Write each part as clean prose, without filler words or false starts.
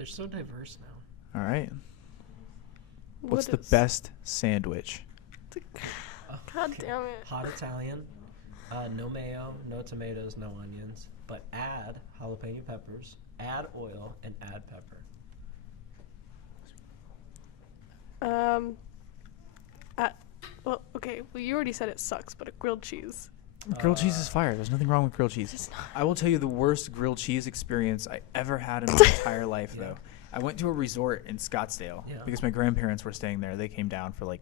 They're so diverse now. All right. What's the best sandwich? God damn it. Hot Italian. No mayo, no tomatoes, no onions. But add jalapeno peppers, add oil, and add pepper. Well, okay. Well, you already said it sucks, but a grilled cheese. Grilled cheese is fire. There's nothing wrong with grilled cheese. I will tell you the worst grilled cheese experience I ever had in my entire life, though. I went to a resort in Scottsdale because my grandparents were staying there. They came down for like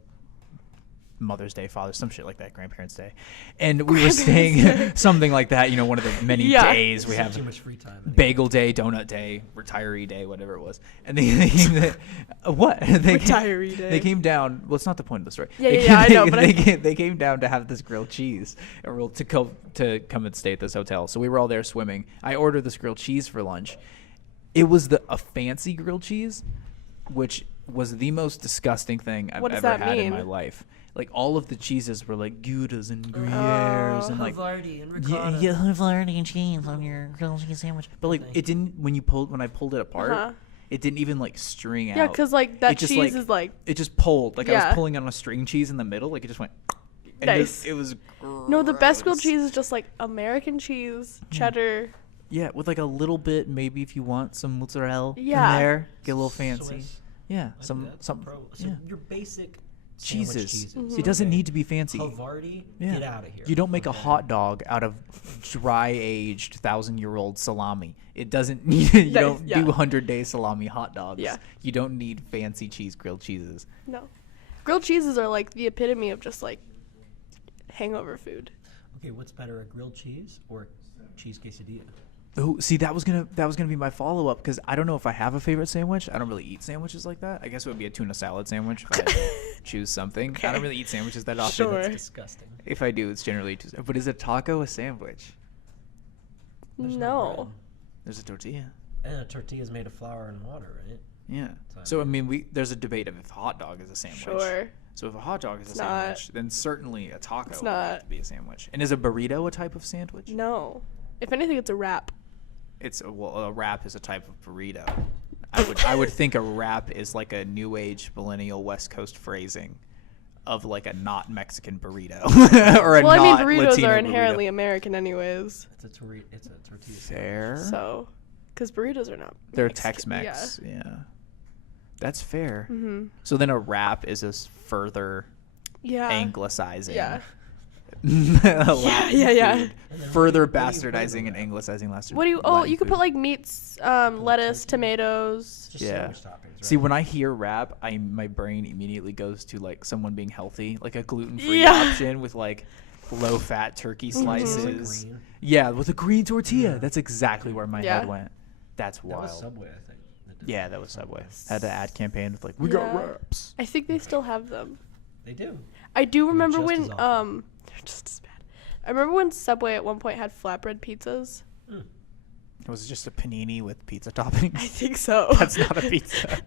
Mother's Day, Father's, some shit like that, Grandparents' Day. And we were staying something like that, one of the many days we have. Too much free time. Bagel day, donut day, retiree day, whatever it was. And they came what? Retiree day. They came down. Well, it's not the point of the story. I know. But they came down to have this grilled cheese to come and stay at this hotel. So we were all there swimming. I ordered this grilled cheese for lunch. It was a fancy grilled cheese, which was the most disgusting thing I've ever had in my life. Like, all of the cheeses were like Goudas and Gruyères and like Havarti and ricotta. Yeah, Havarti and cheese on your grilled cheese sandwich. But like, it didn't when I pulled it apart, it didn't even like string out. Yeah, because like that cheese is like it just pulled. Like I was pulling on a string cheese in the middle. Like it just went. Nice. It was gross. No, the best grilled cheese is just like American cheese, cheddar. Yeah, with like a little bit, maybe if you want some mozzarella in there, get a little fancy. Swiss. Yeah, Like some. So your basic cheeses. Mm-hmm. It doesn't need to be fancy. Havarti, get out of here. You don't make a hot dog out of dry-aged 1,000-year-old salami. It doesn't need. You don't do 100-day salami hot dogs. Yeah. You don't need fancy grilled cheeses. No, grilled cheeses are like the epitome of just like hangover food. Okay, what's better, a grilled cheese or a cheese quesadilla? Oh, see, that was gonna be my follow up because I don't know if I have a favorite sandwich. I don't really eat sandwiches like that. I guess it would be a tuna salad sandwich if I had to choose something. I don't really eat sandwiches that often. Sure. That's disgusting. If I do, it's generally Tuesday. But is a taco a sandwich? No. There's a tortilla. And a tortilla is made of flour and water, right? Yeah. So I mean, there's a debate of if a hot dog is a sandwich. Sure. So if a hot dog is a sandwich, then certainly a taco would have to be a sandwich. And is a burrito a type of sandwich? No. If anything, it's a wrap. A wrap is a type of burrito. I would think a wrap is like a new age millennial West Coast phrasing of like a not Mexican burrito or a well, not I mean, burritos Latino are inherently burrito. American, anyways. It's a tortilla. Fair. So, because burritos are not. They're Mexican. Tex-Mex. Yeah. That's fair. Mm-hmm. So then a wrap is a further anglicizing. Yeah. yeah. Further bastardizing and anglicizing last. What do you? Oh, you could put like meats, lettuce, tomatoes. Yeah. Toppings, right? See, when I hear wrap, my brain immediately goes to like someone being healthy, like a gluten-free option with like low-fat turkey slices. Green. Yeah, with a green tortilla. That's exactly where my head went. That's wild. That was Subway, I think. Yeah, that was Subway. Had an ad campaign with like, we got wraps. I think they still have them. They do. I do remember when they're just as bad. I remember when Subway at one point had flatbread pizzas. It was just a panini with pizza toppings. I think so. That's not a pizza.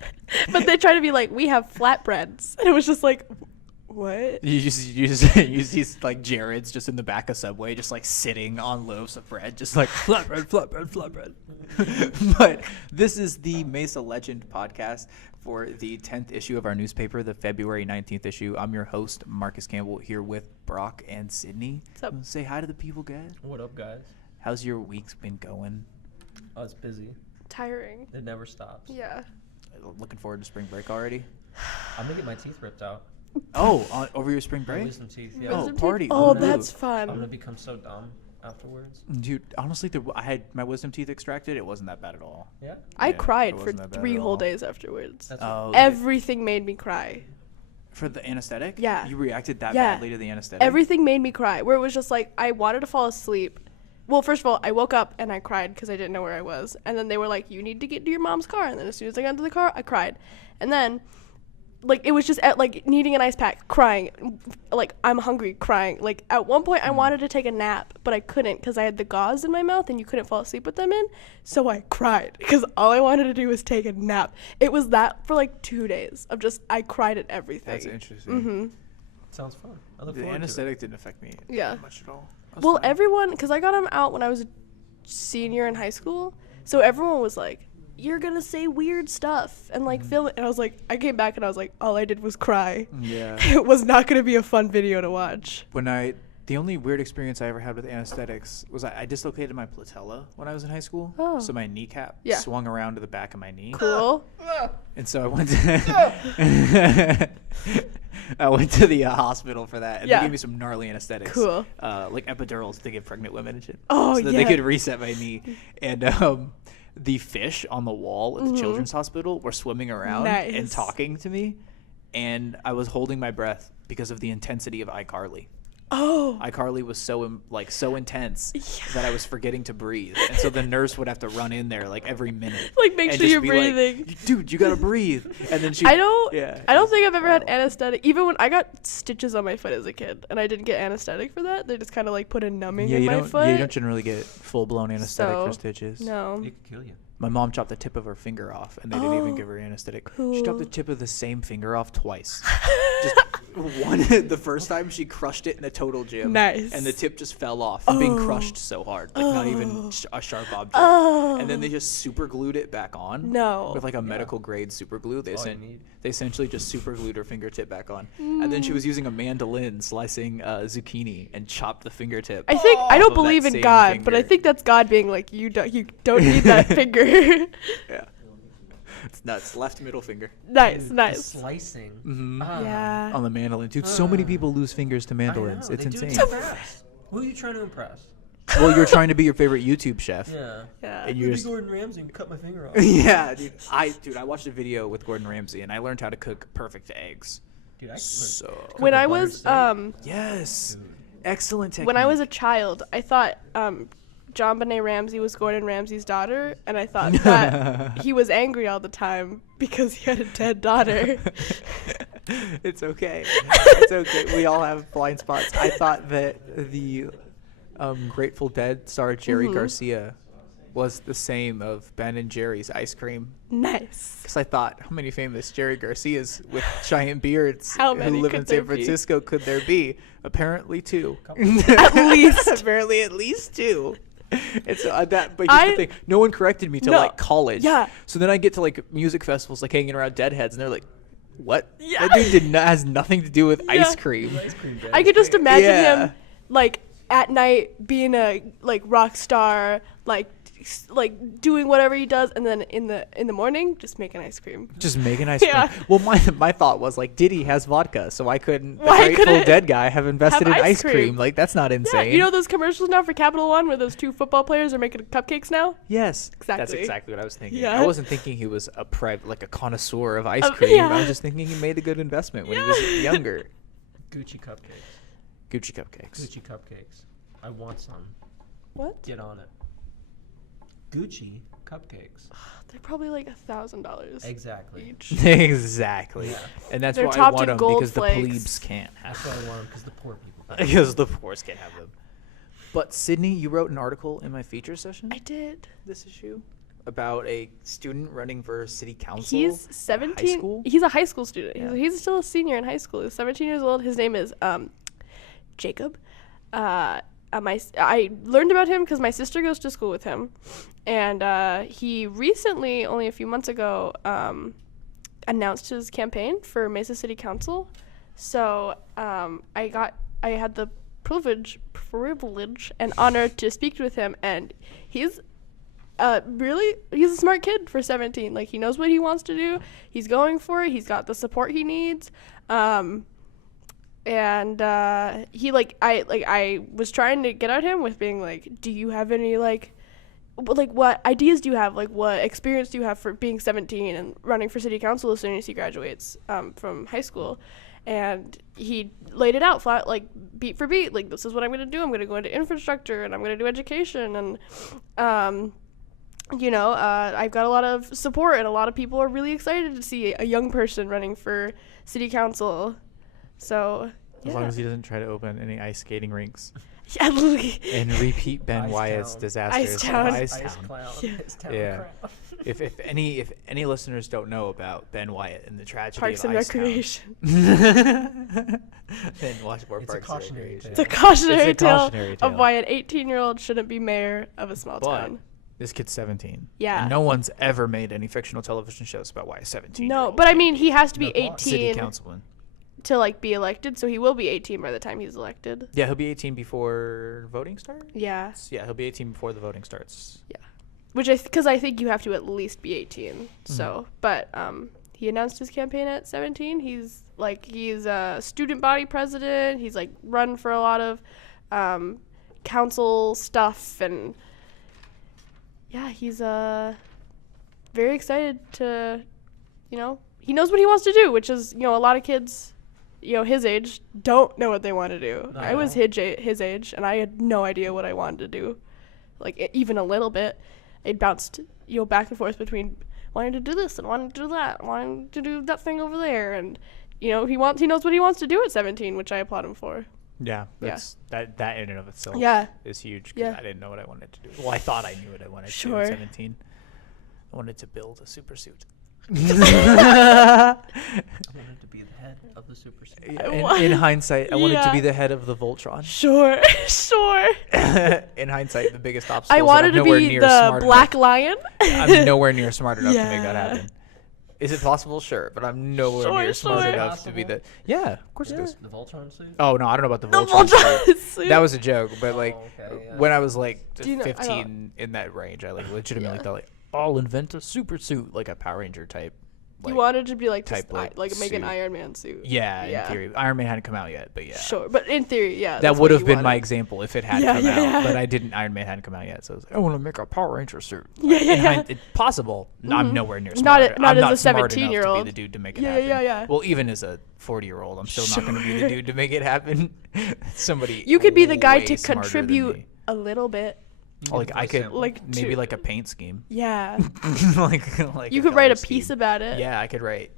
But they try to be like, we have flatbreads, and it was just like, what? You see like Jared's just in the back of Subway, just like sitting on loaves of bread, just like flatbread. But this is the Mesa Legend podcast for the 10th issue of our newspaper, the February 19th issue. I'm your host, Marcus Campbell, here with Brock and Sydney. What's up? Say hi to the people, guys. What up, guys? How's your week's been going? Oh, it's busy. Tiring. It never stops. Yeah. Looking forward to spring break already. I'm gonna get my teeth ripped out. Oh, over your spring My break? wisdom teeth. Yeah. Oh, party. Oh, Ooh. that's I'm gonna fun. become so dumb afterwards. Dude, honestly, I had my wisdom teeth extracted. It wasn't that bad at all. Yeah. I Yeah, cried it for wasn't that bad 3 at whole all. days afterwards. That's Everything made me cry. For the anesthetic? Yeah. You reacted that Yeah. badly to the anesthetic? Everything made me cry. Where it was just like, I wanted to fall asleep. Well, first of all, I woke up and I cried because I didn't know where I was. And then they were like, you need to get to your mom's car. And then as soon as I got into the car, I cried. And then, like, it was just like needing an ice pack, crying. Like, I'm hungry, crying. Like, at one point, I wanted to take a nap, but I couldn't because I had the gauze in my mouth and you couldn't fall asleep with them in. So I cried because all I wanted to do was take a nap. It was that for like 2 days of just, I cried at everything. That's interesting. Mm-hmm. sounds fun. I look The forward anesthetic didn't affect me much at all. Well, fine. everyone, because I got them out when I was a senior in high school, so everyone was like, you're gonna say weird stuff and like film it. And I was like, I came back and I was like, all I did was cry. Yeah. It was not gonna be a fun video to watch. The only weird experience I ever had with anesthetics was I dislocated my patella when I was in high school. Oh. So my kneecap Yeah. swung around to the back of my knee. Cool. And so I went to the hospital for that. And Yeah. they gave me some gnarly anesthetics. Cool. Like epidurals to give pregnant women and shit. Oh, so that yeah. they could reset my knee. And the fish on the wall at the children's hospital were swimming around and Nice. talking to me. And I was holding my breath because of the intensity of iCarly. Oh. iCarly was so intense that I was forgetting to breathe, and so the nurse would have to run in there like every minute, Like, make and sure just you're be like, breathing. dude, you gotta breathe. And then she, I don't yeah, think I've ever had anesthetic. Even when I got stitches on my foot as a kid, and I didn't get anesthetic for that. They just kind of like put a numbing in my foot. Yeah, you don't generally get full blown anesthetic for So, stitches. No. It could kill you. My mom chopped the tip of her finger off, and they didn't even give her anesthetic. She chopped the Cool. tip of the same finger off twice. Just one, the first time she crushed it in a total gym. Nice. And the tip just fell off from being crushed so hard, like not even a sharp object. Oh. And then they just super glued it back on. No. With like a medical grade super glue. They All you need. they essentially just super glued her fingertip back on. And then she was using a mandolin slicing zucchini and chopped the fingertip. I think I off don't of believe that in same God, but I finger. think that's God being like, you don't need that finger. Yeah. It's nuts. Left middle finger. Nice, The nice. slicing. Mm-hmm. Yeah. On the mandolin. Dude, so many people lose fingers to mandolins. I know, It's they do it insane. too fast. Who are you trying to impress? Well, you're trying to be your favorite YouTube chef. Yeah. Yeah. And you're just, Gordon Ramsay and cut my finger off. yeah, dude. I watched a video with Gordon Ramsay and I learned how to cook perfect eggs. Dude, I So When a I butter was steak. yes, Dude. excellent technique. when I was a child, I thought John Benet Ramsey was Gordon Ramsay's daughter, and I thought that he was angry all the time because he had a dead daughter. It's okay. It's okay. We all have blind spots. I thought that the Grateful Dead star Jerry Garcia was the same of Ben and Jerry's ice cream. Nice. Because I thought, how many famous Jerry Garcias with giant beards How who many live could in there San be? Francisco could there be? Apparently 2. At least. Apparently at least 2. It's that, but here's I- the thing. No one corrected me till No. like college. Yeah. So then I get to like music festivals, like hanging around Deadheads, and they're like, "What? Yeah. That dude has nothing to do with ice cream." Ice cream day. I could just imagine Yeah. him like at night being a like rock star, like doing whatever he does, and then in the morning just making ice cream. Just making ice Yeah. cream. Well, my thought was like, Diddy has vodka, so why couldn't the Why Grateful couldn't Dead guy have invested have in ice ice cream? cream? Like that's not Yeah, insane. you know those commercials now for Capital One where those 2 football players are making cupcakes now? Yes, that's Exactly. exactly what I was thinking. Yeah. I wasn't thinking he was a like a connoisseur of ice cream. yeah. I was just thinking he made a good investment when he was younger. Gucci cupcakes. Gucci cupcakes. Gucci cupcakes. I want some. What? Get on it. Gucci cupcakes. They're probably like $1,000 Exactly. each. Exactly. Yeah. And that's They're why I topped want in them gold because flakes. the plebes can't have That's why I want them because the poor people. because the poors can't have them. But Sydney, you wrote an article in my feature session I did. this issue about a student running for city council. He's at 17. High school? He's a high school student. Yeah. He's still a senior in high school. He's 17 years old. His name is Jacob. I learned about him because my sister goes to school with him, and he recently, only a few months ago, announced his campaign for Mesa City Council. So I had the privilege and honor to speak with him, and he's a smart kid for 17. Like, he knows what he wants to do. He's going for it. He's got the support he needs. And I was trying to get at him with being like, do you have any what ideas do you have? Like, what experience do you have for being 17 and running for city council as soon as he graduates from high school? And he laid it out flat, like beat for beat. Like, this is what I'm going to do. I'm going to go into infrastructure and I'm going to do education. And, I've got a lot of support and a lot of people are really excited to see a young person running for city council. So, As long as he doesn't try to open any ice skating rinks yeah. and repeat Ben Ice Wyatt's Town. disasters. Ice Town. Ice Ice Town. clown. Yeah. Ice town Yeah. crowd. If any listeners don't know about Ben Wyatt and the tragedy Parks of and Ice Town, Recreation. then watch more It's a Parks and cautionary Recreation. It's a cautionary, It's a cautionary tale of tale. why an 18-year-old shouldn't be mayor of a small But town. This kid's 17. Yeah. And no one's ever made any fictional television shows about why a 17. No, but I mean, he has to be City 18 councilman. to like be elected, so he will be 18 by the time he's elected. Yeah, he'll be 18 before voting starts. Yeah. Yeah, he'll be 18 before the voting starts. Yeah. Which because I think you have to at least be 18. So, but he announced his campaign at 17. He's a student body president. He's like run for a lot of council stuff, and yeah, he's very excited to, he knows what he wants to do, which is, a lot of kids, his age don't know what they want to do. I was his age, and I had no idea what I wanted to do, like even a little bit. It bounced, back and forth between wanting to do this and wanting to do that, wanting to do that thing over there, and he knows what he wants to do at 17, which I applaud him for. Yeah, that in and of itself is huge. Yeah. I didn't know what I wanted to do. Well, I thought I knew what I wanted to do at 17. I wanted to build a super suit. I wanted to be the head of the super suit. In hindsight, I wanted to be the head of the Voltron. Sure. In hindsight, the biggest obstacle I wanted to be the Black Lion. I'm nowhere near smart enough to make that happen. Is it possible? Sure, but I'm nowhere near smart enough to be the. Yeah, of course it is. The Voltron suit? Oh no, I don't know about the Voltron suit. That was a joke, but when I was 15 in that range, I legitimately thought I'll invent a super suit, like a Power Ranger type. You wanted to be make suit. an Iron Man suit. Yeah, in theory. Iron Man hadn't come out yet, but yeah. Sure, but in theory, yeah. That would have been my example if it had come out, but I didn't. Iron Man hadn't come out yet, so I was like, I want to make a Power Ranger suit. It's possible. Mm-hmm. I'm nowhere near smart. Not I'm as a not 17-year-old. to be the dude to make it happen. Yeah. Well, even as a 40-year-old, I'm still not going to be the dude to make it happen. Somebody. You could be the guy to contribute a little bit. I could maybe a paint scheme. Yeah. like you could write a piece about it. Yeah, I could write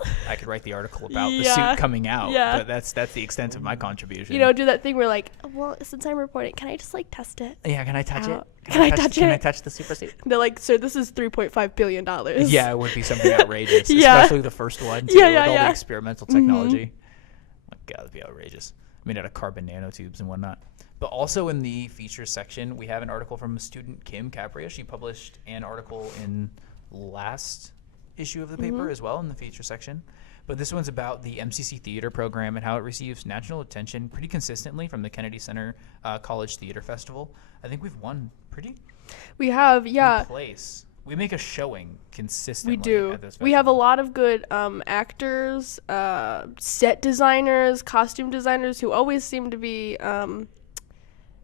the article about the suit coming out. Yeah. But that's the extent of my contribution. Do that thing where since I'm reporting, can I just test it? Yeah, can I touch it? Can I touch it? Can I touch the super suit? They're like, sir, this is $3.5 billion. Yeah, it would be something outrageous. Especially the first one too, with all the experimental technology. My God, that'd be outrageous. Made out of carbon nanotubes and whatnot. But also in the features section, we have an article from student Kim Capria. She published an article in last issue of the paper as well in the feature section. But this one's about the MCC theater program and how it receives national attention pretty consistently from the Kennedy Center College Theater Festival. I think we've won pretty. We have, yeah. Place. We make a showing consistently. We do. At this festival. We have a lot of good actors, set designers, costume designers who always seem to be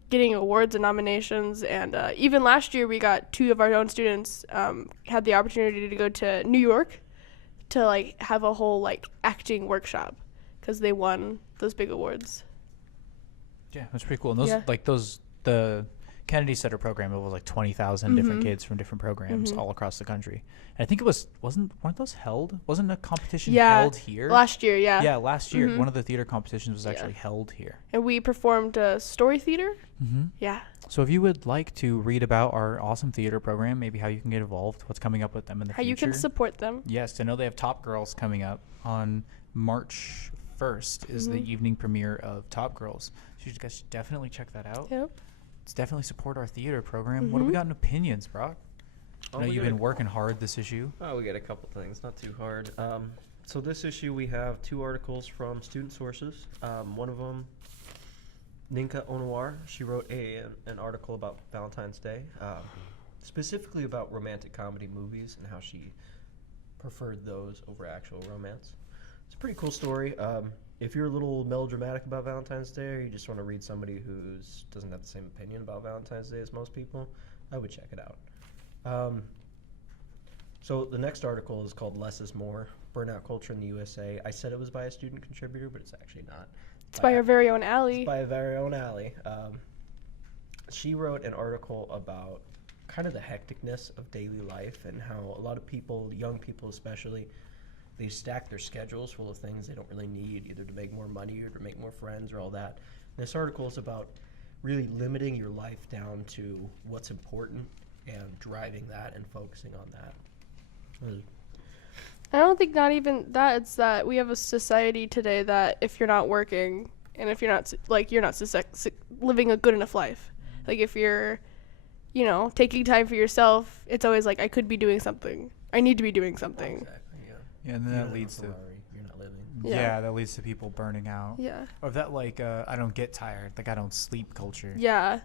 getting awards and nominations. And even last year, we got 2 of our own students had the opportunity to go to New York to have a whole acting workshop because they won those big awards. Yeah, that's pretty cool. And those the Kennedy Center program, it was 20,000 different kids from different programs all across the country. And I think weren't those held? Wasn't a competition held here? Last year, yeah. Yeah, last year. One of the theater competitions was actually held here. And we performed story theater. Yeah. So if you would like to read about our awesome theater program, maybe how you can get involved, what's coming up with them in the future. How you can support them. Yes, I know they have Top Girls coming up on March 1st is the evening premiere of Top Girls. So you guys should definitely check that out. Yep. Let's definitely support our theater program. What do we got in opinions, Brock? I know you've been working hard this issue. Oh, we got a couple things, not too hard. So this issue we have 2 articles from student sources. One of them, Ninka Onwar, she wrote an article about Valentine's Day, specifically about romantic comedy movies and how she preferred those over actual romance. It's a pretty cool story. If you're a little melodramatic about Valentine's Day, or you just want to read somebody who doesn't have the same opinion about Valentine's Day as most people, I would check it out. So the next article is called Less is More, Burnout Culture in the USA. I said it was by a student contributor, but it's actually not. It's by our very own Allie. It's by our very own Allie. She wrote an article about kind of the hecticness of daily life and how a lot of people, young people especially, they stack their schedules full of things they don't really need, either to make more money or to make more friends or all that. And this article is about really limiting your life down to what's important and driving that and focusing on that. I don't think not even that. It's that we have a society today that if you're not working and if you're not living a good enough life, if you're you know, taking time for yourself, it's always like, I could be doing something. I need to be doing something. Exactly, yeah. Yeah, and then You that don't leads have to worry. You're not living. Yeah. that leads to people burning out. Yeah. Or that like I don't get tired, like I don't sleep culture. Yeah.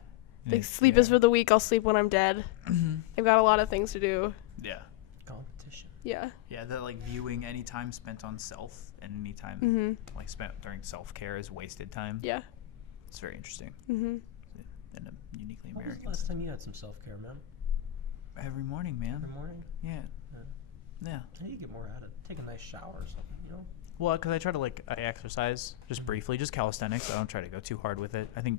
Like, And sleep is for the weak. I'll sleep when I'm dead. I've got a lot of things to do. Yeah. Competition. Yeah. Yeah, that like viewing any time spent on self and any time Mm-hmm. like spent during self-care is wasted time. Yeah. It's very interesting Mm-hmm. and uniquely When was American. the last time you had some self-care, man? Every morning, man. Every morning? Yeah. Yeah. I need to get more out of it. Take a nice shower or something, you know? Well, because I try to I exercise just briefly, just calisthenics. I don't try to go too hard with it. I think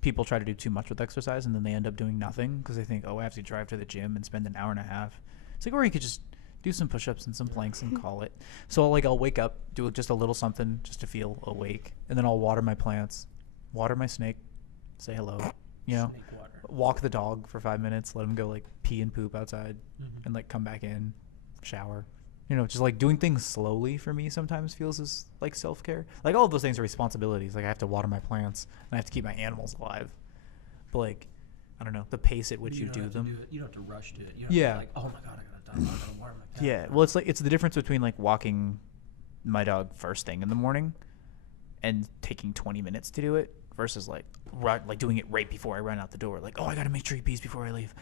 people try to do too much with exercise and then they end up doing nothing because they think, oh, I have to drive to the gym and spend an hour and a half. It's like, or you could just do some push-ups and some planks and call it. So I'll wake up, do just a little something just to feel awake, and then I'll water my plants, water my snake, say hello, you know, Snake water. walk the dog for 5 minutes, let him go like pee and poop outside, and like come back in, shower. You know, just like doing things slowly for me sometimes feels as like self-care. Like all of those things are responsibilities. Like I have to water my plants and I have to keep my animals alive. But like, I don't know, the pace at which you do them. You don't have to rush to it. You don't Yeah. have to be like, oh my God, I gotta water my cat. Yeah. Well, it's like, it's the difference between like walking my dog first thing in the morning and taking 20 minutes to do it versus like doing it right before I run out the door. Like, oh, I got to make sure he pees before I leave.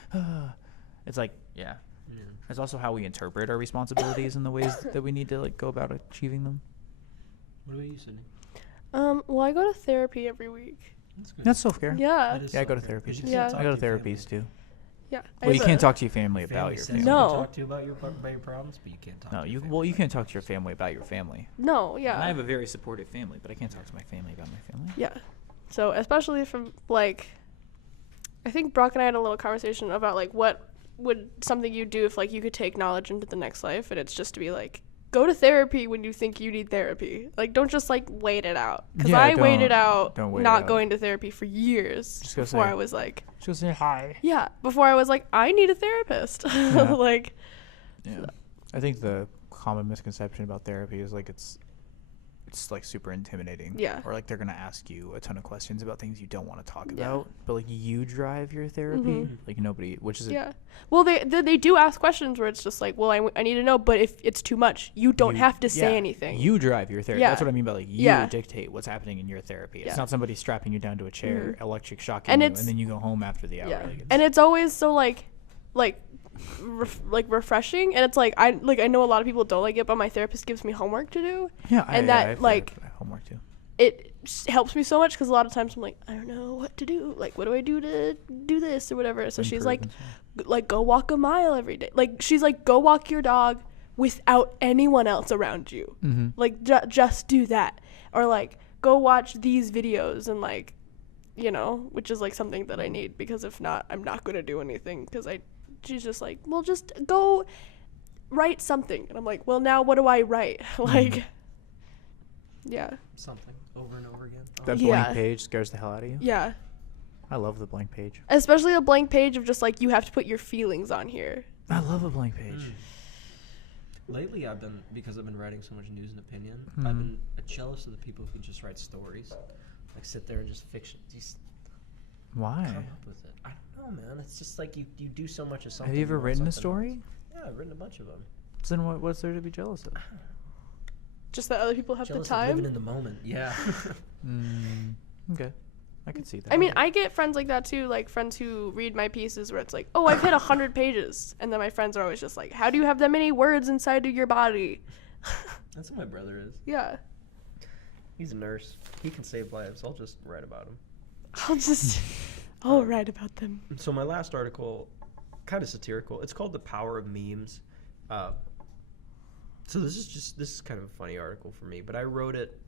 It's like, yeah. Yeah. It's also how we interpret our responsibilities and the ways that we need to like go about achieving them. What about you, Sydney? Well, I go to therapy every week. That's good. That's self-care. Yeah. That is Yeah, I go to self-care, therapy 'cause you too. Yeah. can't talk I go to your therapies family. too. Yeah. Well, you can't talk to your family about Family your says family. you No. can talk to you about your problems, but you can't talk. No, to you your family. well, you can't talk to your family about your family. No. Yeah. And I have a very supportive family, but I can't talk to my family about my family. Yeah. So especially from like, I think Brock and I had a little conversation about like what would something you do if like you could take knowledge into the next life, and it's just to be like, go to therapy when you think you need therapy. Like, don't just like wait it out. Because Yeah, I waited out don't wait it not out. going to therapy for years Just go before say- I was like, Just say hi. yeah, before I was like, I need a therapist. Yeah. Like, Yeah. I think the common misconception about therapy is like it's like super intimidating. Yeah. Or like they're gonna ask you a ton of questions about things you don't want to talk about. But like you drive your therapy. Mhm. Like nobody, which is yeah. Well, they do ask questions where it's just like, well, I need to know, but if it's too much, you don't have to say anything. You drive your therapy. Yeah. That's what I mean by like you Yeah. dictate what's happening in your therapy. It's Yeah. not somebody strapping you down to a chair, electric shocking And you, it's- and then you go home after the hour. Yeah. Like, And it's always so like refreshing, and it's like I know a lot of people don't like it, but my therapist gives me homework to do. yeah, and I that, have like- I have homework too. It helps me so much because a lot of times I'm like, I don't know what to do. Like, what do I do to do this or whatever? So she's like, go walk a mile every day. Like, she's like, go walk your dog without anyone else around you. Mm-hmm. Like, just do that. Or like, go watch these videos and like, you know, which is like something that I need, because if not, I'm not going to do anything, because she's just like, well, just go write something. And I'm like, well, now what do I write? Like, yeah. Something over and over again. That Yeah. blank page scares the hell out of you. Yeah. I love the blank page. Especially a blank page of just like, you have to put your feelings on here. I love a blank page. Lately, because I've been writing so much news and opinion, Mhm. I've been jealous of the people who can just write stories, like sit there and just just Why? come up with it. I don't know, man. It's just like you do so much of something. Have you ever want written a something story? else. Yeah, I've written a bunch of them. So then what's there to be jealous of? Just that other people have Jealous the of living time. in the moment. Yeah. Okay. I can see that. I mean, I get friends like that too, like friends who read my pieces where it's like, oh, I've hit 100 pages. And then my friends are always just like, how do you have that many words inside of your body? That's what my brother is. Yeah. He's a nurse. He can save lives. I'll just write about him. I'll write about them. So my last article, kind of satirical. It's called "The Power of Memes." So this is kind of a funny article for me, but I wrote it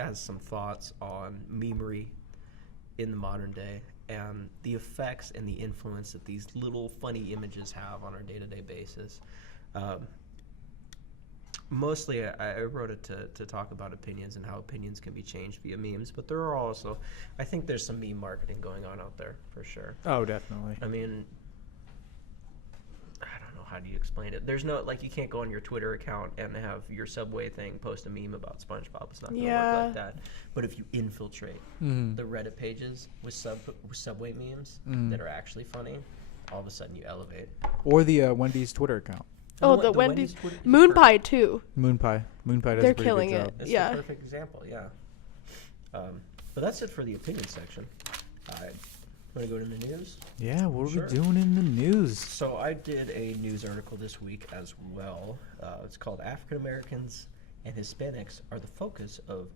as some thoughts on memery in the modern day and the effects and the influence that these little funny images have on our day-to-day basis. Mostly, I wrote it to talk about opinions and how opinions can be changed via memes, but there are also, I think there's some meme marketing going on out there for sure. Oh, definitely. I mean, I don't know, how do you explain it? There's no, like, you can't go on your Twitter account and have your Subway thing post a meme about SpongeBob. It's not going to work like that. But if you infiltrate the Reddit pages with Subway memes that are actually funny, all of a sudden you elevate. Or the Wendy's Twitter account. Oh, the Wendy's Twitter is Moon perfect. Pie too. Moon Pie does They're a pretty killing good job. it. It's Yeah. the perfect example, yeah. But that's it for the opinion section. Want to go to the news? Yeah, what Sure. are we doing in the news? So I did a news article this week as well. It's called African Americans and Hispanics are the focus of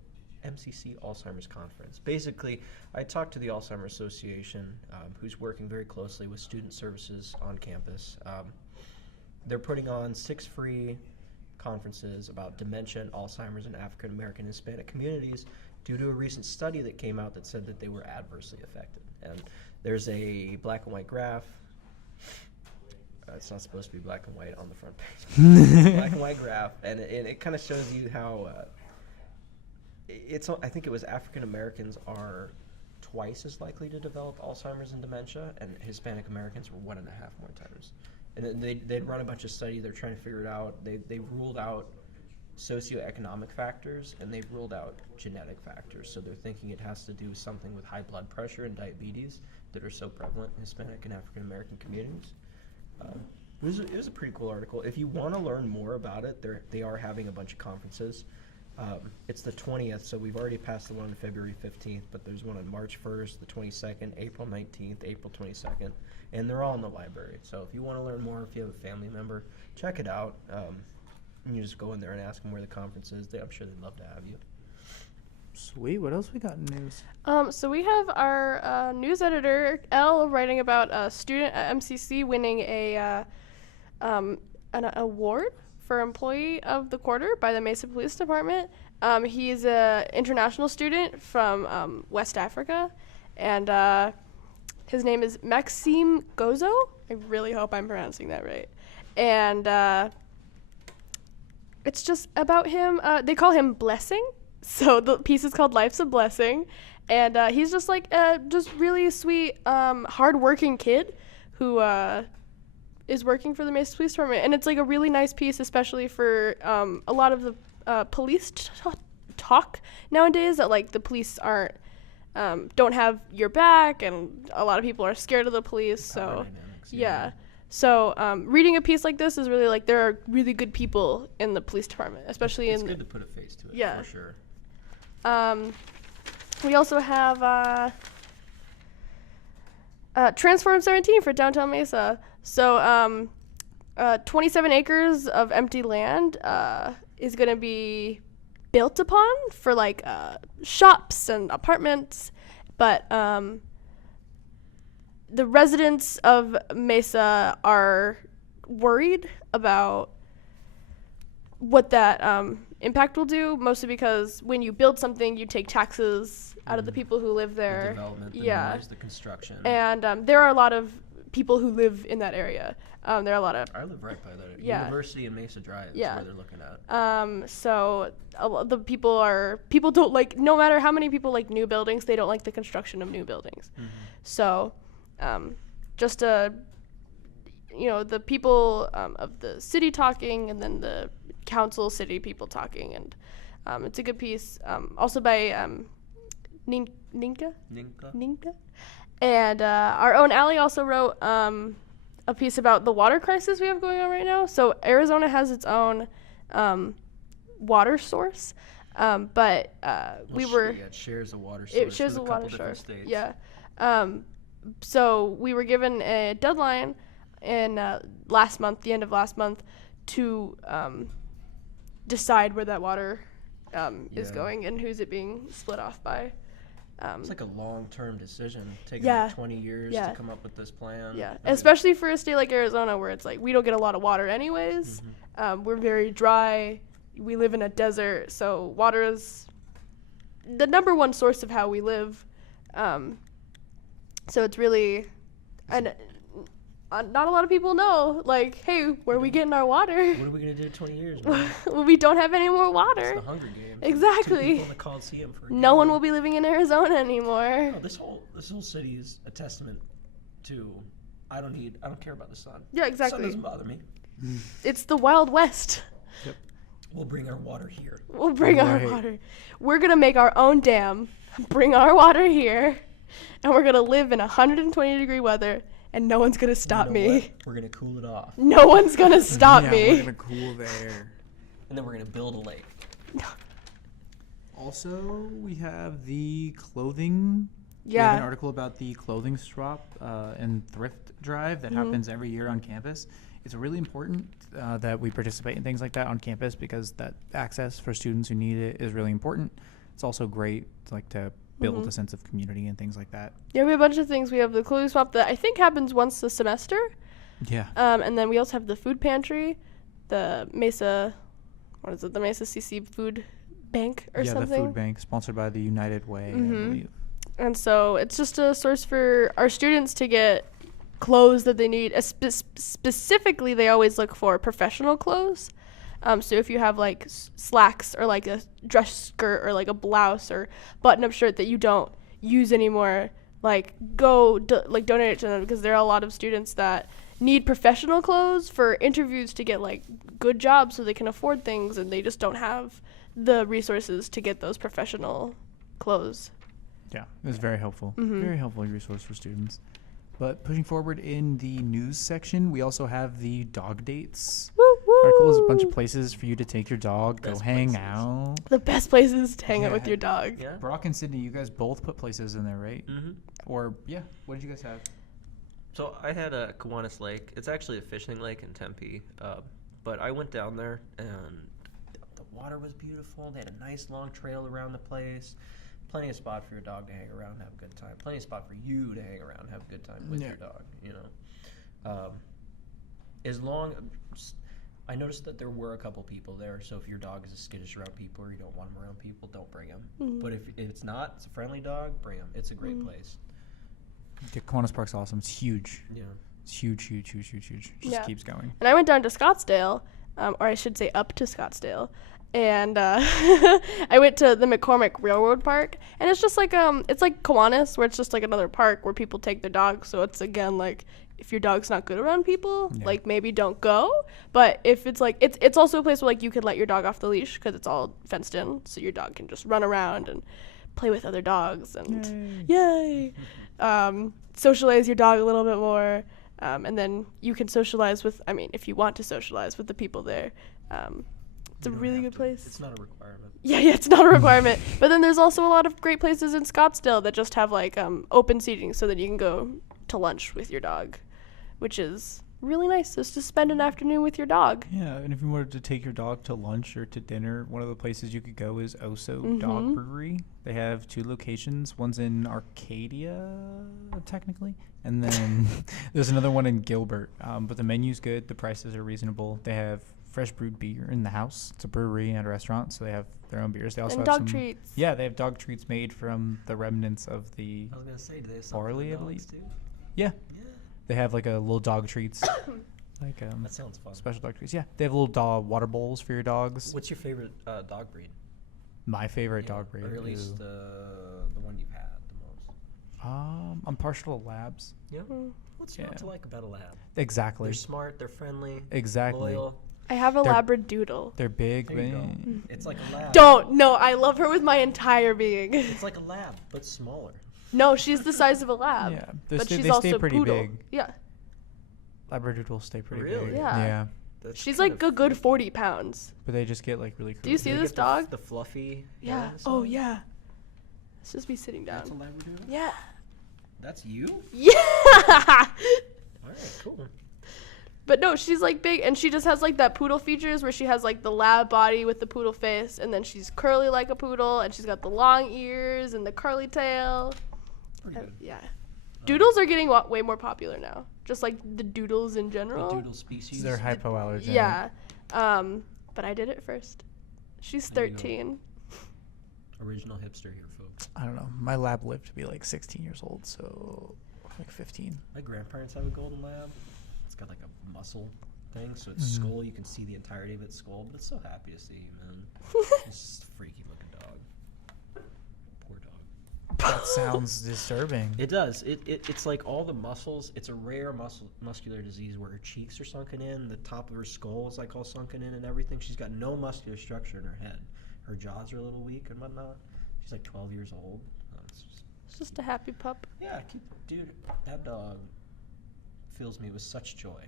MCC Alzheimer's Conference. Basically, I talked to the Alzheimer's Association, who's working very closely with student services on campus. They're putting on 6 free conferences about dementia and Alzheimer's in African American and Hispanic communities due to a recent study that came out that said that they were adversely affected. And there's a black and white graph. It's not supposed to be black and white on the front page. It's a black and white graph, and it kind of shows you how I think it was African Americans are twice as likely to develop Alzheimer's and dementia, and Hispanic Americans were 1.5 more times. And then they'd run a bunch of studies. They're trying to figure it out. They ruled out socioeconomic factors, and they've ruled out genetic factors. So they're thinking it has to do something with high blood pressure and diabetes that are so prevalent in Hispanic and African American communities. It was a pretty cool article. If you want to learn more about it, they are having a bunch of conferences. It's the 20th, so we've already passed the one on February 15th, but there's one on March 1st, the 22nd, April 19th, April 22nd, and they're all in the library. So if you want to learn more, if you have a family member, check it out. And you just go in there and ask them where the conference is. I'm sure they'd love to have you. Sweet. What else we got in news? So we have our news editor, Elle, writing about a student at MCC winning an award for Employee of the Quarter by the Mesa Police Department. He's an international student from West Africa, and his name is Maxime Gozo. I really hope I'm pronouncing that right. And it's just about him. They call him Blessing. So the piece is called Life's a Blessing. And he's just like just really sweet, hardworking kid who is working for the Mesa Police Department. And it's like a really nice piece, especially for a lot of the police talk nowadays, that like the police aren't, don't have your back, and a lot of people are scared of the police. So yeah. So reading a piece like this is really like there are really good people in the police department, especially it's good to put a face to it, for sure. We also have Transform 17 for downtown Mesa. So 27 acres of empty land is going to be built upon for like shops and apartments, but the residents of Mesa are worried about what that impact will do, mostly because when you build something, you take taxes out of the people who live there. The development, the noise, the construction. And there are a lot of people who live in that area. There are a lot of... I live right by that. Yeah. University and Mesa Drive is where they're looking at. So the people don't like, no matter how many people like new buildings, they don't like the construction of new buildings. Mm-hmm. So just the people of the city talking, and then the council city people talking, and it's a good piece. Also by Ninka. And our own Allie also wrote a piece about the water crisis we have going on right now. So Arizona has its own water source, but it shares a water source. It shares a water source. States. Yeah. So we were given a deadline in the end of last month, to decide where that water is going and who's it being split off by. It's like a long-term decision, taking like 20 years to come up with this plan. Yeah, especially for a state like Arizona, where it's like we don't get a lot of water anyways. Mm-hmm. We're very dry. We live in a desert, so water is the number one source of how we live. So it's really, and not a lot of people know, like, hey, where are we getting our water? What are we going to do in 20 years, man? Well, we don't have any more water. It's the Hunger Games. Exactly. 2 people in the Coliseum for no one will be living in Arizona anymore. No, this whole city is a testament to I don't care about the sun. Yeah, exactly. The sun doesn't bother me. It's the Wild West. Yep. We'll bring our water here. We'll bring our water. We're going to make our own dam, bring our water here, and we're going to live in 120-degree weather and no one's gonna stop You know me. what? We're gonna cool it off, No one's gonna stop yeah, me. we're gonna cool there. and then we're gonna build a lake. Also, we have the clothing. We Yeah. have an article about the clothing swap and thrift drive that happens every year on campus. It's really important that we participate in things like that on campus because that access for students who need it is really important. It's also great to build a sense of community and things like that. Yeah, we have a bunch of things. We have the clothing swap that I think happens once a semester. Yeah. And then we also have the food pantry, the Mesa, what is it, the MesaCC Food Bank or something. Yeah, the food bank sponsored by the United Way, I believe. And so it's just a source for our students to get clothes that they need. Specifically, they always look for professional clothes. So if you have like slacks or like a dress skirt or like a blouse or button-up shirt that you don't use anymore, like donate it to them, because there are a lot of students that need professional clothes for interviews to get like good jobs so they can afford things, and they just don't have the resources to get those professional clothes. Yeah, it was very helpful. Very helpful resource for students. But pushing forward in the news section, we also have the dog dates. Woo woo! Article is a bunch of places for you to take your dog, go Best hang places. out. The best places to hang out Yeah. with your dog. Yeah. Brock and Sydney, you guys both put places in there, right? Mm-hmm. Or, yeah, what did you guys have? So I had a Kiwanis Lake. It's actually a fishing lake in Tempe, but I went down there and the water was beautiful. They had a nice long trail around the place. Plenty of spot for your dog to hang around and have a good time. Plenty of spot for you to hang around and have a good time with your dog, you know. I noticed that there were a couple people there, so if your dog is skittish around people or you don't want him around people, don't bring him. But if it's not, it's a friendly dog, bring him. It's a great place. The Kiwanis Park's awesome. It's huge. Yeah. It's huge. Just Yeah. keeps going. And I went down to Scottsdale, or I should say up to Scottsdale, and I went to the McCormick Railroad Park, and it's just like it's like Kiwanis, where it's just like another park where people take their dogs. So it's again like, if your dog's not good around people, like maybe don't go. But if it's like it's also a place where like you could let your dog off the leash because it's all fenced in, so your dog can just run around and play with other dogs and yay. Socialize your dog a little bit more, and then you can socialize with, I mean, if you want to socialize with the people there. It's a really good place. It's not a requirement. Yeah, it's not a requirement. But then there's also a lot of great places in Scottsdale that just have like open seating so that you can go to lunch with your dog, which is really nice, just to spend an afternoon with your dog. Yeah, and if you wanted to take your dog to lunch or to dinner, one of the places you could go is Oso Dog Brewery. They have 2 locations. One's in Arcadia, technically, and then there's another one in Gilbert. But the menu's good. The prices are reasonable. They have fresh brewed beer in the house. It's a brewery and a restaurant, so they have their own beers. They also And have dog some, treats. Yeah, they have dog treats made from the remnants of the I was gonna say, do they have barley, I something believe. for dogs, too? Yeah. Yeah. They have like a little dog treats, like That sounds fun. special dog treats. Yeah, they have little dog water bowls for your dogs. What's your favorite dog breed? My favorite Yeah, dog breed. or at least Ooh. the one you've had the most. I'm partial to labs. Yeah. What's not to like about a lab? Exactly. They're smart. They're friendly. Exactly. Loyal. I have a They're- Labradoodle. They're big. There you go. man. It's like a lab. Don't. No, I love her with my entire being. It's like a lab, but smaller. No, she's the size of a lab. Yeah, But she's they also stay pretty poodle. big. Yeah. Labradoodles stay pretty Really? big. Yeah. That's She's kind like of a good freaky. 40 pounds. But they just get like really. Do you curly. see They this get dog? The fluffy. Yeah. hair Oh, and yeah. Let's just be sitting stuff? That's a down. Labradoodle? Yeah. That's you? Yeah. Alright, cool. But no, she's like big, and she just has like that poodle features where she has like the lab body with the poodle face, and then she's curly like a poodle, and she's got the long ears and the curly tail. Pretty good. Yeah. Doodles are getting way more popular now. Just like the doodles in The general. doodle species. They're hypoallergenic. Yeah. But I did it first. She's There you go. 13. Original hipster here, folks. I don't know. My lab lived to be like 16 years old, so like 15. My grandparents have a golden lab. It's got like a muscle thing, so its skull, you can see the entirety of its skull, but it's so happy to see you, man. It's a freaky looking dog. Poor dog. That sounds disturbing. It does. It's like all the muscles. It's a rare muscular disease where her cheeks are sunken in. The top of her skull is like all sunken in and everything. She's got no muscular structure in her head. Her jaws are a little weak and whatnot. She's like 12 years old. It's just, It's just a happy pup. yeah, dude, that dog. fills me with such joy.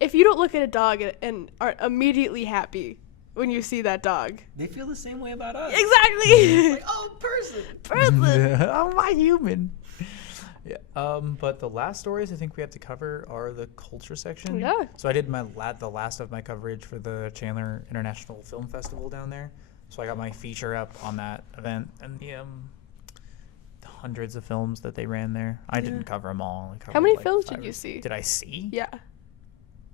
If you don't look at a dog and are immediately happy when you see that dog. They feel the same way about us. Exactly. It's like, oh, person. Oh, my human. Yeah. But the last stories I think we have to cover are the culture section. Yeah. So I did the last of my coverage for the Chandler International Film Festival down there. So I got my feature up on that event and the hundreds of films that they ran there. I didn't cover them all. How many films did you see? Did I see? Yeah. Do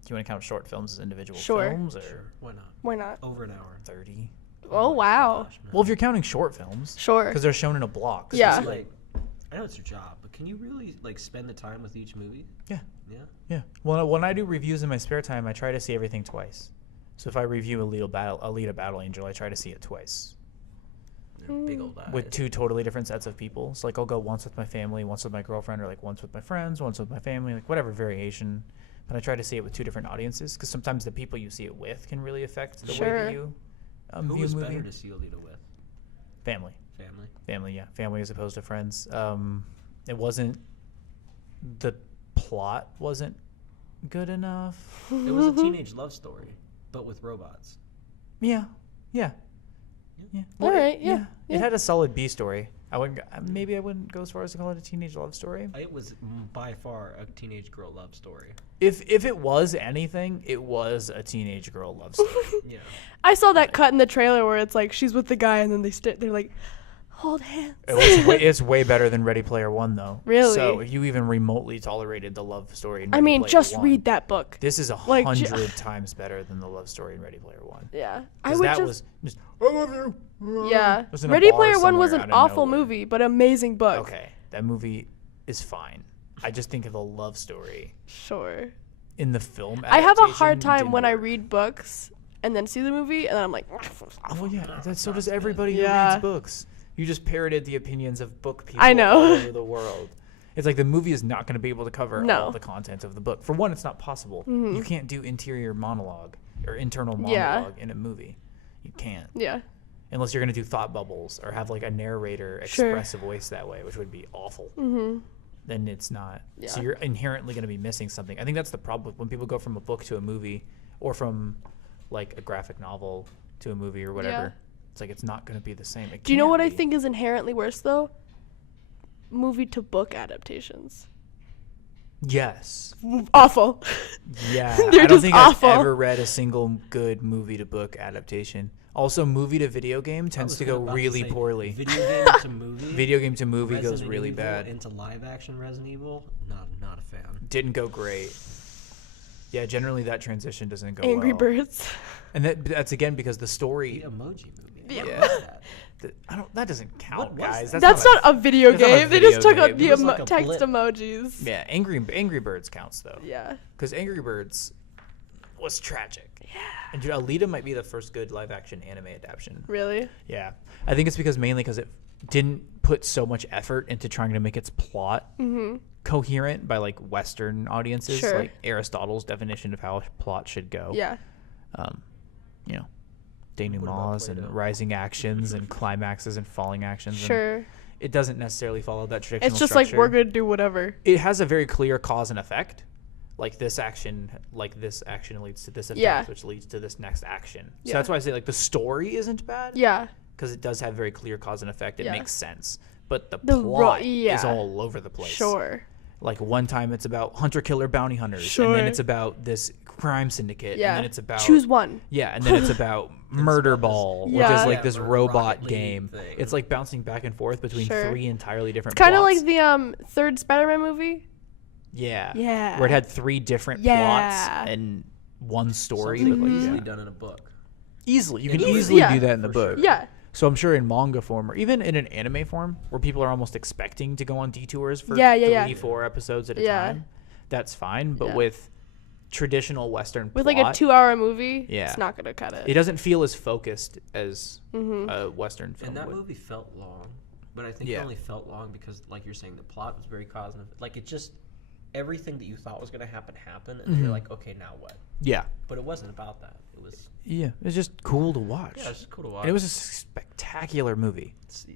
you want to count short films as individual Sure. films? Or Sure. Why not? Why not? Over an hour. 30? Oh, wow. Gosh, man. Well, if you're counting short films. Sure. Because they're shown in a block. So Yeah. it's like, I know it's your job, but can you really spend the time with each movie? Yeah. Yeah. Yeah. Well, when I do reviews in my spare time, I try to see everything twice. So if I review Alita Battle Angel, I try to see it twice. They're big old eyes. With 2 totally different sets of people. So like I'll go once with my family, once with my girlfriend, or like once with my friends, once with my family, like whatever variation. But I try to see it with 2 different audiences because sometimes the people you see it with can really affect the way that you Who view was a movie. better to see Alita with? Family. Family? Yeah. Family as opposed to friends. It wasn't, the plot wasn't good enough. It was a teenage love story, but with robots. Yeah. All right, yeah. It had a solid B story. I wouldn't go as far as to call it a teenage love story. It was by far a teenage girl love story. If it was anything, it was a teenage girl love story. Yeah. I saw that cut in the trailer where it's like she's with the guy and then they're like, hold hands. It's way better than Ready Player One, though. Really? So if you even remotely tolerated the love story in I Ready mean, Player just One, read that book. This is 100 times better than the love story in Ready Player One. Yeah. Was just, I love you. Yeah. It was in a Ready bar Player One was somewhere an out of awful nowhere. movie, but amazing book. Okay, that movie is fine. I just think of the love story Sure. in the film. I have a adaptation hard time didn't when I work. read books and then see the movie and then I'm like, Oh yeah, so does everybody who Yeah. reads books. You just parroted the opinions of book people I know. all over the world. It's like the movie is not going to be able to cover No. all the content of the book. For one, it's not possible. Mhm. You can't do interior monologue or internal Yeah. monologue in a movie. You can't. yeah. Unless you're going to do thought bubbles or have like a narrator Sure. express a voice that way, which would be awful. Mm-hmm. Then it's not. So Yeah. you're inherently going to be missing something. I think that's the problem when people go from a book to a movie or from like a graphic novel to a movie or whatever. Yeah. It's like it's not going to be the same. It Do you know can't what I be. think is inherently worse though? Movie to book adaptations. Yes. Awful. Yeah. They're I don't just think awful. I've ever read a single good movie to book adaptation. Also, movie to video game tends to go really poorly. Video game to movie. Video game to movie goes Resident really Evil bad. Into live action Resident Evil, not a fan. Didn't go great. Yeah, generally that transition doesn't go Angry well. Birds. And that's again because the The story. Emoji Movie. Yeah. What was that? That doesn't count, What was guys. that? That's not a video that's not a game. They just video took out game. the It was like a text blip. emojis. Yeah, Angry Birds counts though. Yeah. Because Angry Birds was tragic. Yeah. And dude, Alita might be the first good live action anime adaptation. Really? Yeah. I think it's mainly because it didn't put so much effort into trying to make its plot coherent by like Western audiences, Sure. like Aristotle's definition of how a plot should go. Yeah. You know, denouements and Plato? rising actions and climaxes and falling actions. and Sure. it doesn't necessarily follow that traditional It's just structure. like we're gonna do whatever. It has a very clear cause and effect. Like this action leads to this effect, Yeah. which leads to this next action. So Yeah. that's why I say like the story isn't bad. Yeah. Because it does have very clear cause and effect. It Yeah. makes sense. But the The plot is yeah. all over the place. Sure. Like one time it's about hunter-killer bounty hunters. And Sure. then it's about this crime syndicate. Yeah. And then it's about... Choose one. Yeah, and then it's about Murder Ball, which Yeah. is like Yeah, this Murder robot Rocket League game. thing. It's like bouncing back and forth between Sure. 3 entirely different Kind of plots. like the third Spider-Man movie. Yeah. Yeah. Where it had 3 different Yeah. plots and one story. Something But like, easily yeah. done in a book. Easily. You can Easily, easily yeah. do that in the For book. sure. Yeah. So I'm sure in manga form or even in an anime form where people are almost expecting to go on detours for Yeah, yeah, 3-4 episodes at a Yeah. time, that's fine. But Yeah. with traditional Western With plot, like a 2-hour movie, Yeah. it's not gonna cut it. it doesn't feel as focused as Mm-hmm. a Western film And that would. movie felt long, but I think Yeah. it only felt long because, like you're saying, the plot was very cause and effect. Like it just everything that you thought was going to happen happened, and you're like, okay, now what? Yeah. But it wasn't about that. It was Yeah. It's just cool to watch. yeah, it's just cool to watch. And it was a spectacular movie. It's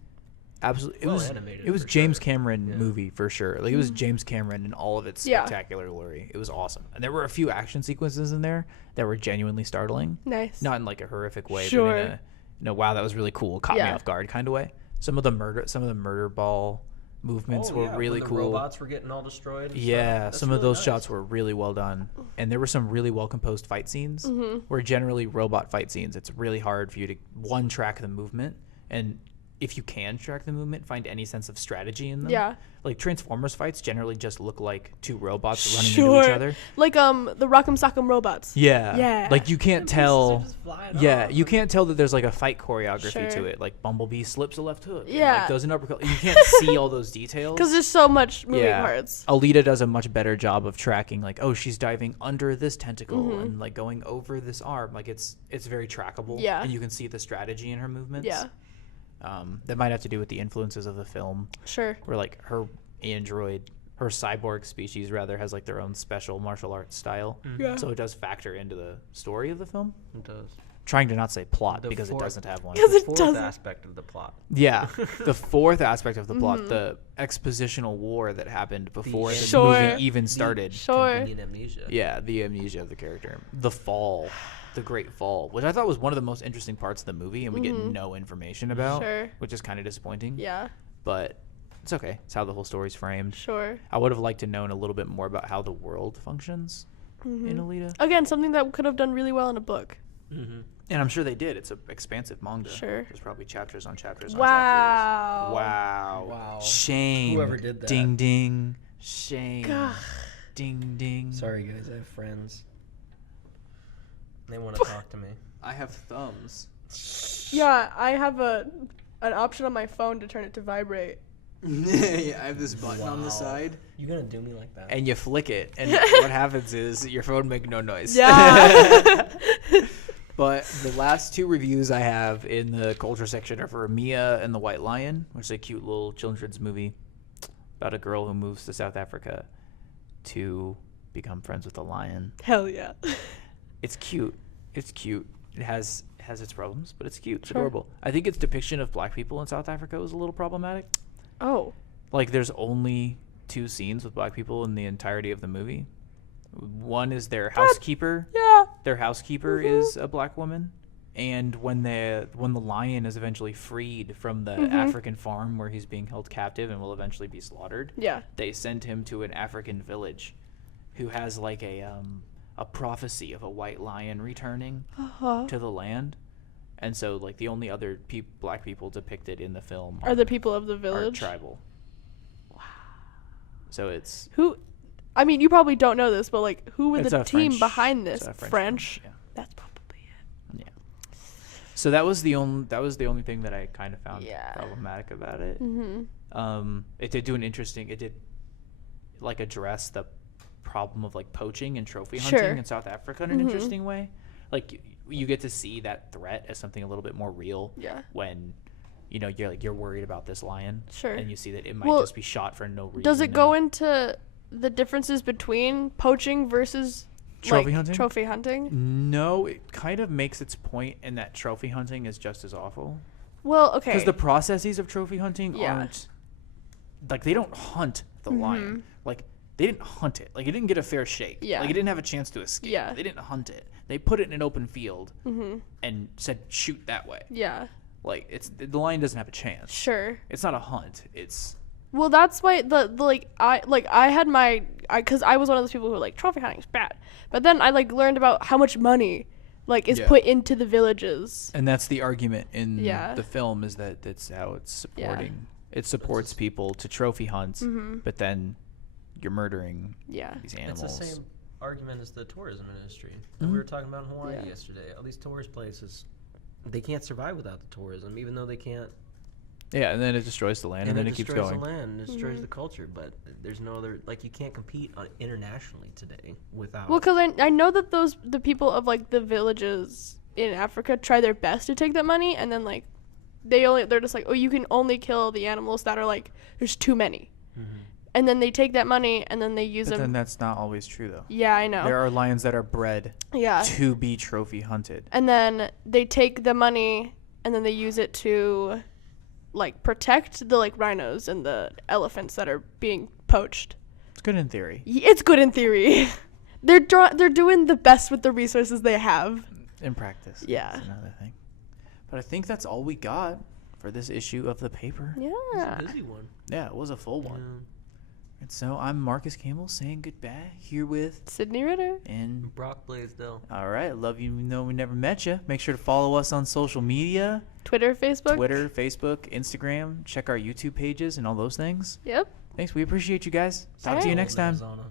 absolutely. It Well was animated, it was for James sure. Cameron Yeah. movie for sure. Like it was James Cameron in all of its Yeah. spectacular glory. It was awesome, and there were a few action sequences in there that were genuinely startling. Nice. Not in like a horrific way, Sure. but in a wow, that was really cool, caught me Yeah. off guard kind of way. Some of the murder ball movements were when really the cool. robots were getting all destroyed. And Yeah, stuff. That's some of really those nice. shots were really well done, and there were some really well composed fight scenes. Mm-hmm. Where generally robot fight scenes, it's really hard for you to track the movement, and if you can track the movement, find any sense of strategy in them. Yeah. Like Transformers fights generally just look like two robots running into each other. Like the Rock'em Sock'em robots. Yeah. Yeah. Like you can't Pieces are tell. just flying Yeah, off. you can't tell that there's like a fight choreography Sure. to it. Like Bumblebee slips a left hook. And, Yeah. like does an uppercut. You can't see all those details. Because there's so much moving parts. Alita does a much better job of tracking, like, oh, she's diving under this tentacle Mm-hmm. and like going over this arm. Like it's very trackable. Yeah. And you can see the strategy in her movements. Yeah. That might have to do with the influences of the film, Sure. where like her cyborg species rather has like their own special martial arts style. Yeah. So it does factor into the story of the film. It does. Trying to not say plot The because it fourth- doesn't have one. 'Cause The it fourth doesn't. aspect of the plot. Yeah, the fourth aspect of the plot, Mm-hmm. the expositional war that happened before the Sure. movie even started. Sure. Convenient amnesia. Yeah, the amnesia of the character. The fall. The Great Fall, which I thought was one of the most interesting parts of the movie, and we get no information about, Sure. which is kind of disappointing. Yeah. But it's okay. It's how the whole story's framed. Sure. I would have liked to known a little bit more about how the world functions in Alita. Again, something that could have done really well in a book. Mm-hmm. And I'm sure they did. It's an expansive manga. Sure. There's probably chapters on chapters on Wow. chapters. Wow. Wow. Shame. Whoever did that. Ding ding. Shame. Gah. Ding ding. Sorry, guys. I have friends. They want to talk to me. I have thumbs. Yeah, I have an option on my phone to turn it to vibrate. Yeah, I have this button on the Wow. side. You gonna do me like that? And you flick it, and what happens is your phone make no noise. Yeah. But the last two reviews I have in the culture section are for Mia and the White Lion, which is a cute little children's movie about a girl who moves to South Africa to become friends with a lion. Hell yeah. It's cute. It's cute. It has its problems, but it's cute. It's Sure. adorable. I think its depiction of black people in South Africa was a little problematic. Oh. Like, there's only 2 scenes with black people in the entirety of the movie. One is their housekeeper. Yeah. Their housekeeper is a black woman, and when the lion is eventually freed from the African farm where he's being held captive and will eventually be slaughtered, Yeah. they send him to an African village, who has like a prophecy of a white lion returning Uh-huh. to the land, and so like the only other black people depicted in the film Are the people of the are village? tribal. Wow. So it's Who? I mean, you probably don't know this, but like, who were It's the a team French- behind this? it's a French French. film, That's probably it. yeah. So that was the only thing that I kind of found Yeah. problematic about it. Mm-hmm. It did like address the problem of like poaching and trophy hunting Sure. in South Africa in an interesting way. Like you get to see that threat as something a little bit more real Yeah. when you're worried about this lion. Sure. And you see that it might Well, just be shot for no reason. Does it go and into the differences between poaching versus Trophy like, hunting? Trophy hunting. No, it kind of makes its point in that trophy hunting is just as awful. Well, okay. Because the processes of trophy hunting Yeah. aren't like they don't hunt the lion. Like they didn't hunt it. Like it didn't get a fair shake. Yeah. Like it didn't have a chance to escape. Yeah. They didn't hunt it. They put it in an open field and said shoot that way. Yeah. Like the lion doesn't have a chance. Sure. It's not a hunt. It's Well, that's why the I had my because I was one of those people who were like trophy hunting is bad, but then I like learned about how much money is Yeah. put into the villages. and that's the argument in Yeah. the film is that that's how it's Yeah. supporting. It supports people to trophy hunt, but then you're murdering Yeah. these It's animals. the same argument as the tourism industry that we were talking about in Hawaii Yeah. yesterday. All these tourist places, they can't survive without the tourism, even though they can't. Yeah, and then it destroys the land, and then it keeps destroys going. the land, and it destroys the culture. But there's no other you can't compete internationally today without. Well, because I know that the people of like the villages in Africa try their best to take that money, and then like they're just like, oh, you can only kill the animals that are like there's too many, and then they take that money and then they use But them. then that's not always true, though. Yeah, I know. There are lions that are bred Yeah. to be trophy hunted. And then they take the money and then they use it to like protect the like rhinos and the elephants that are being poached. It's good in theory. It's good in theory. They're doing the best with the resources they have. In practice. Yeah. That's another thing. But I think that's all we got for this issue of the paper. Yeah. It's a busy one. Yeah, it was a full one. Yeah. And so I'm Marcus Campbell saying goodbye here with Sydney Ritter. and Brock Blasdell. all right, love you. Know we never met you. Make sure to follow us on social media: Twitter, Facebook. Twitter, Facebook, Instagram. Check our YouTube pages and all those things. Yep. Thanks. We appreciate you guys. Talk to Alright. you next time. Arizona.